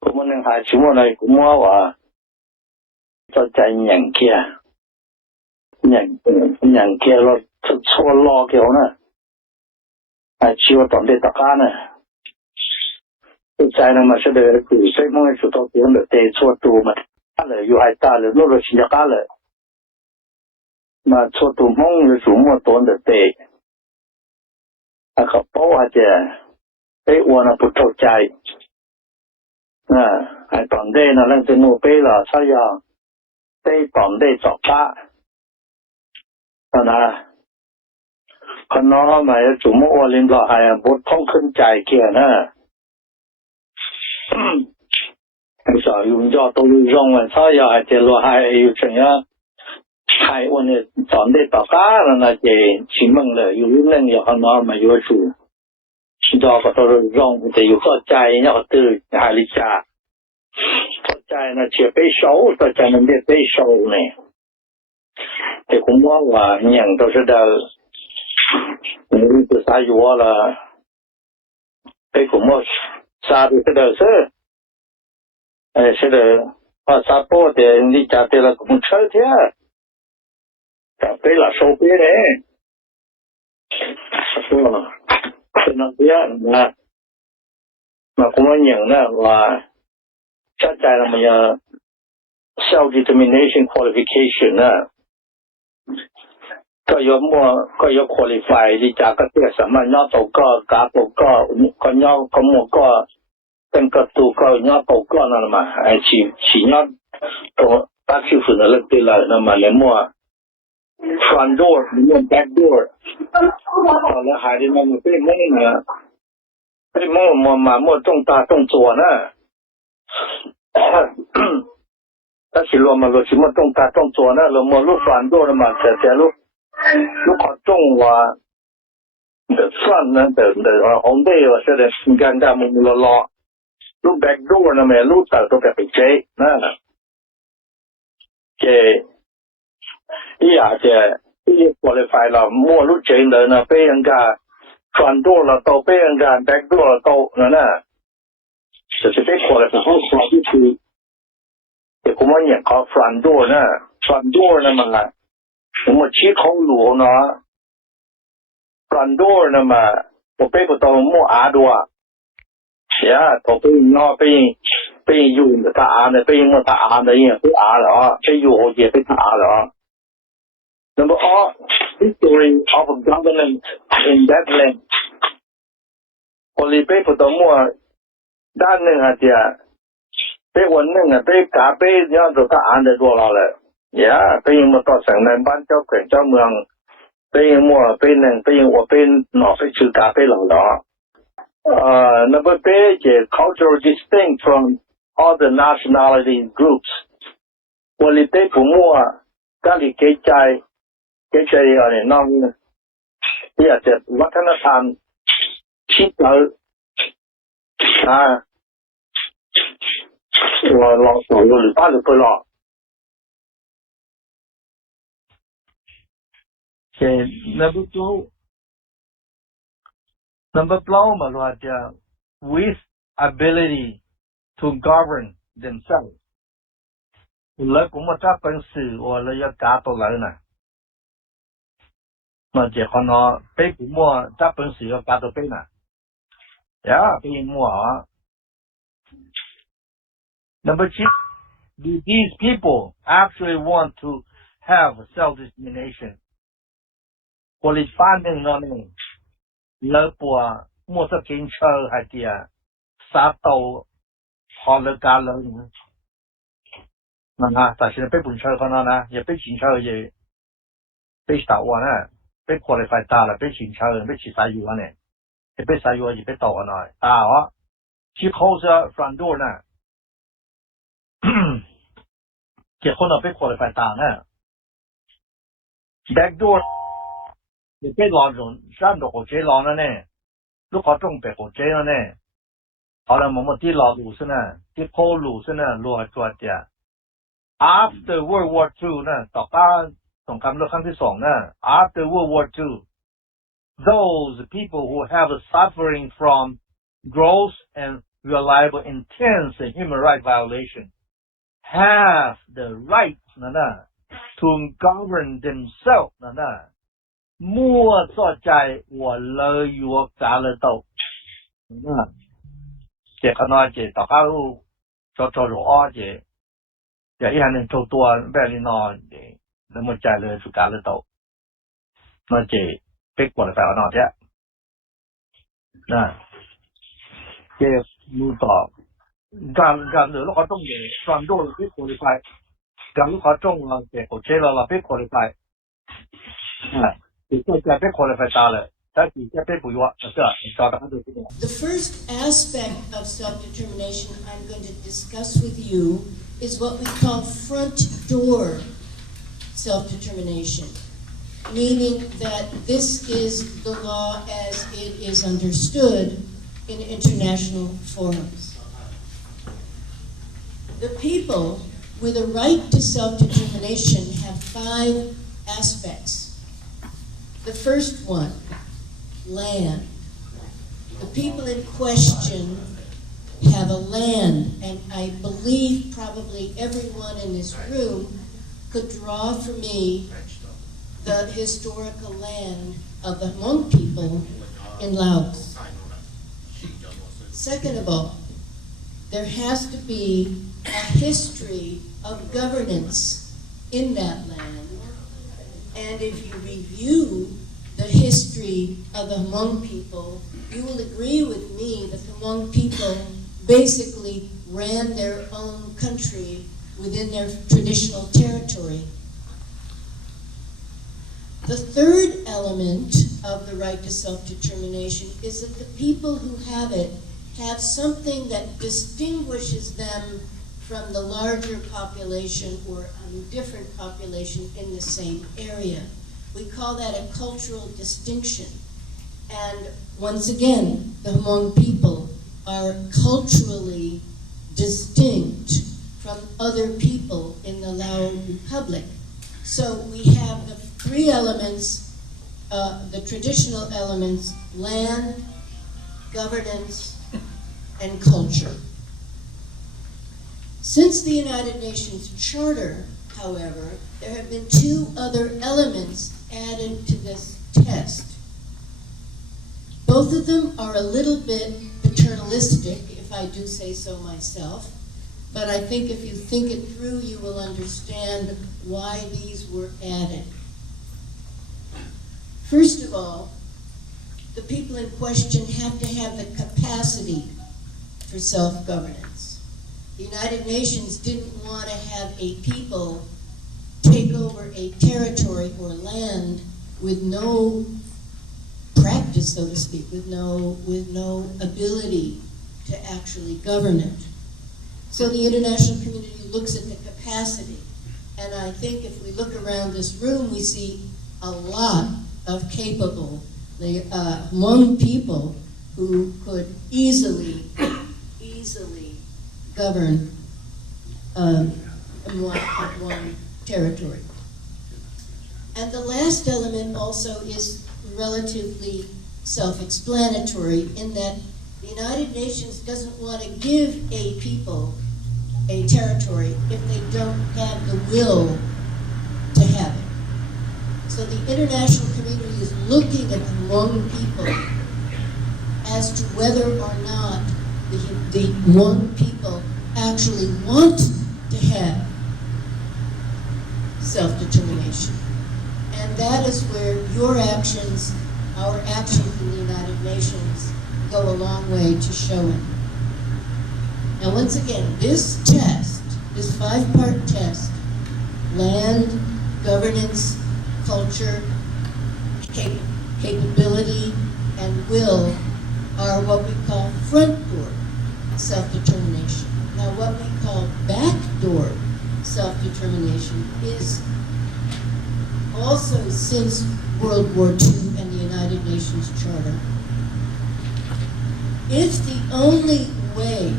我们能还什么呢？我们话就在人家，人家咯，错落叫呢，还只有当地大家呢。就在那么是的，古时候们说到这样的对错多嘛，大了又还大了，落了新加大了，嘛错多梦的数目多的对，那个包还是对我呢不透ใจ还当地呢那就努背了，他要对当地做法，那可能嘛要数目我领导还不通ขึ้นใจ嘅呢。少用药都用完，他要还在落还有怎样？还我呢，长得大家了那些去问了，有人要很多没有住，知道个都是用的，有个在要都还里家，在那些被收，都在那边被收呢。这公我话人都是的，都啥药了，被公我啥都是的是。是的，啥包的，你家对了，公车的，对了，收费嘞，是吧？是那这样啊，那我们人呢，话现在那么样 self determination qualification 呢，ก็要 qualify 你家个这什么要做个家做个要个么个。跟个都个要报告那嘛，起要都大区分的那对了，那么那么 Frontdoor 那么 Backdoor， 好了还得那么被蒙呢，被蒙么重大动作呢，但是罗什么重大动作呢？罗路 Frontdoor 的嘛，在路考中话的算呢的红队我说的刚刚蒙了。ลูก backdoor นะแม่ลูกเต่าตัวแบบเจ๊นะเจอีอาจจะที่ qualify เรามั่วลูกเจ๊เลยนะเป็นยังกา frontdoor เราโตเป็นยังกา backdoor เราโตนะจะเป็น qualify ห้องสอบที่คือแต่ผมว่าอย่างเขา frontdoor นะ frontdoor นะมันละผมว่าชี้เขาหลวงเนาะ frontdoor นะมาผมเป็นตัวมั่วอาดัว他被那被用的打的，被我打的也被打了啊，被有也被打了啊。那么history of governance in that land， 我哋被不到么，单人啊啲，被我人啊被打被样子打的多了呀，被我到城南班交管交เมือง被我被人被我被老被去打被了。number page cultural distinct from other nationality groups. 我哋對父母家裡幾ใจอะไรน้องอยากจะวัฒนธรรมที่เราลองสอนหรือป้าหรือไปหรอกNumber 2 mà loại with ability to govern themselves. แล้วผมว่าจะเป็นสื่อว่าเราจะการตัวเลยนะมันจะคนเราเป็นผมว่าจะเป็นสื่อการตัวเป็นนะเป็นมั่วNumber 3 do these people actually want to have self-determination? คนที่ฟังหนึ่งนั่นเองแล้วปัวมั่วสกินเชอร์ไอเดียซาโตพอเลิกการเลยนั่นแต่ฉันเป็นบุญเชอร์คนนั้นนะอย่าเป็นชินเชอร์อย่าเป็นสาวนะเป็นควอลิฟายตาแล้วเป็นชินเชอร์เป็นชิสายุเนี่ยอย่าเป็นสายุอย่าเป็นโตหน่อยตาที่เขาจะ Frontdoor นะเกี่ยวคนเราเป็นควอลิฟายตานะ Backdoor你被老种山多好接老了呢，如果种白好接了呢，好了，我们地老路是呢，地坡路是呢，路还做的。After World War II 呢，ต่อการสงครามโลกครั้งที่สอง呢 ，After World War II, those people who have suffering from gross and reliable, intense human rights violation have the right นั่นน่ะ to govern themselves นั่นน่ะมั่วสอดใจหัวเลยอยู่กาลโตนั่นน่ะเจขนาดเจต่อเข้าจอรอเจอย่าอีหันหนึ่งโชว์ตัวแบบนี้นอนเจแล้วมันใจเลยสุกาลโตนั่นเจเป็กกว่าแต่เอาหน่อยเจ้ะนะเจมูต่อการเหลือลูกเขาต้องเย่ความโดนพิโคลิไฟการลูกเขาจ้องเราเจโอเชเราพิโคลิไฟติดใจพิโคลิไฟตาเลยแต่ติดใจพิบุยวะแล้วก็ต่อจากนั้นดูที่นี่ The first aspect of self-determination I'm going to discuss with you is what we call front-door self-determination, meaning that this is the law as it is understood in international forums. The people with a right to self-determination have 5 aspects. The first one, land. The people in question have a land, and I believe probably everyone in this room could draw for me the historical land of the Hmong people in Laos. Second of all, there has to be a history of governance in that land, and if you review the history of the Hmong people, you will agree with me that the Hmong people basically ran their own country within their traditional territory. The third element of the right to self-determination is that the people who have it have something that distinguishes them from the larger population or a different population in the same area. We call that a cultural distinction. And once again, the Hmong people are culturally distinct from other people in the Lao Republic. So we have the 3 elements, the traditional elements, land, governance, and culture. Since the United Nations Charter, however, there have been 2 other elements added to this test. Both of them are a little bit paternalistic, if I do say so myself, but I think if you think it through, you will understand why these were added. First of all, the people in question have to have the capacity for self-governance. The United Nations didn't want to have a people take over a territory or land with no practice, so to speak, with no ability to actually govern it. So the international community looks at the capacity, and I think if we look around this room, we see a lot of capable Hmong people who could easily govern one territory. And the last element also is relatively self-explanatory in that the United Nations doesn't want to give a people a territory if they don't have the will to have it. So the international community is looking at the Hmong people as to whether or not the Hmong people actually want to have self-determination. And that is where your actions, our actions in the United Nations, go a long way to showing. Now once again, this test, this 5-part test, land, governance, culture, capability, and will, are what we call front-door self-determination. Now what we call backdoor self-determination is also since World War II and the United Nations Charter. If the only way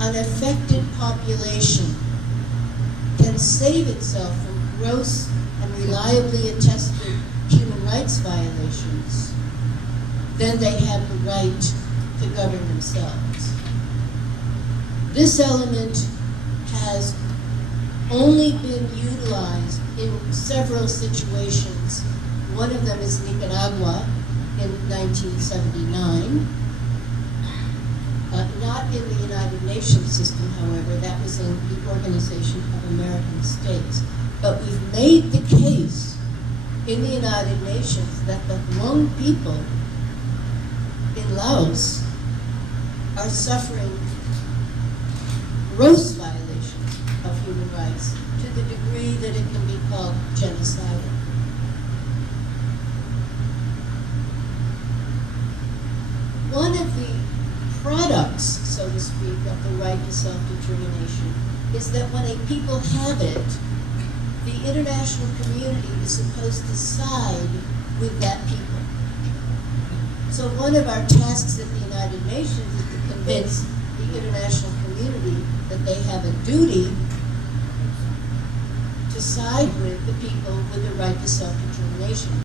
an affected population can save itself from gross and reliably attested human rights violations, then they have the right to govern themselves. This element has only been utilized in several situations. One of them is Nicaragua in 1979. Not in the United Nations system, however, that was in the Organization of American States. But we've made the case in the United Nations that the Hmong people in Laos are suffering gross violations of human rights to the degree that it can be called genocidal. One of the products, so to speak, of the right to self-determination is that when a people have it, the international community is supposed to side with that people. So one of our tasks at the United Nations is to convince the international community that they have a duty to side with the people with the right to self-determination.